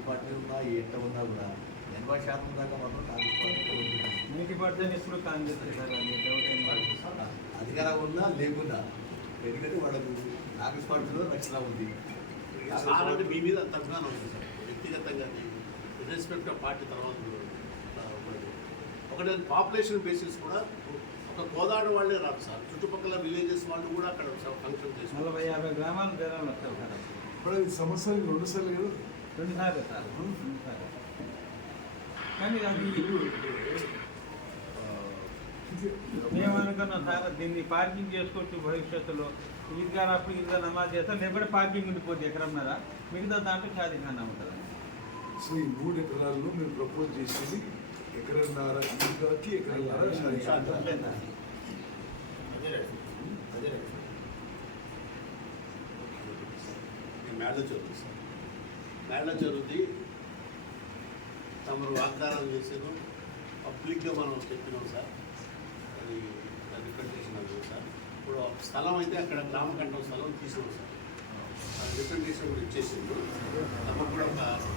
ఏ party ఉన్నా ఎంత ఉన్నా కూడా 80% దాకా మాత్రం కాంగ్రెస్ పార్టీ 90% ఇప్పుడు కాంగ్రెస్ సార్, అది డౌట్ ఏం లేదు. అధికారం ఉన్నా లేకున్నా, ఎందుకంటే వాళ్ళకు కాంగ్రెస్ పార్టీలో రక్షణ ఉంది. అంటే మీ మీద అంత అభిమానం ఉంది సార్, వ్యక్తిగతంగా రెస్పెక్ట్ ఆఫ్ పార్టీ తర్వాత ఒకటి పాపులేషన్ బేసిస్ కూడా ఒక కోదాడ వాళ్ళే రాదు సార్, చుట్టుపక్కల విలేజెస్ వాళ్ళు కూడా అక్కడ ఫంక్షన్ చేస్తారు. 40-50 గ్రామాలు జనాలు వస్తారు సార్. ఇప్పుడు ఇది సంవత్సరానికి 2 సార్లు కదా. 2 సార్లు సార్, 2 సార్లు. కానీ అది మేము అనుకున్నాం సార్, దీన్ని పార్కింగ్ చేసుకోవచ్చు భవిష్యత్తులో. ఈద్గా అప్పుడు ఈద్గా నమాజ్ చేస్తాం, లేకపోతే పార్కింగ్ ఉండిపోద్ది ఎకరన్నర, మిగతా దాంట్లో షాదీఖానా ఉంటుంది. సో ఈ 3 ఎకరాల్లో మీరు ప్రపోజ్ చేసేది ఎకరన్నర ఈద్గాకి, ఎకరన్నర అంతేనా? మేడల చదువుతుంది సార్, మేడల చదువుది తమరు వాగ్దానం చేశారు, పబ్లిక్గా మనం చెప్పినాం సార్. అది రిప్రజెంటేషన్ అవుతుంది సార్. ఇప్పుడు స్థలం అయితే అక్కడ గ్రామకంఠం స్థలం తీసుకున్నాం సార్, రిప్రజెంటేషన్ కూడా ఇచ్చేసిండు. తమకు కూడా ఒక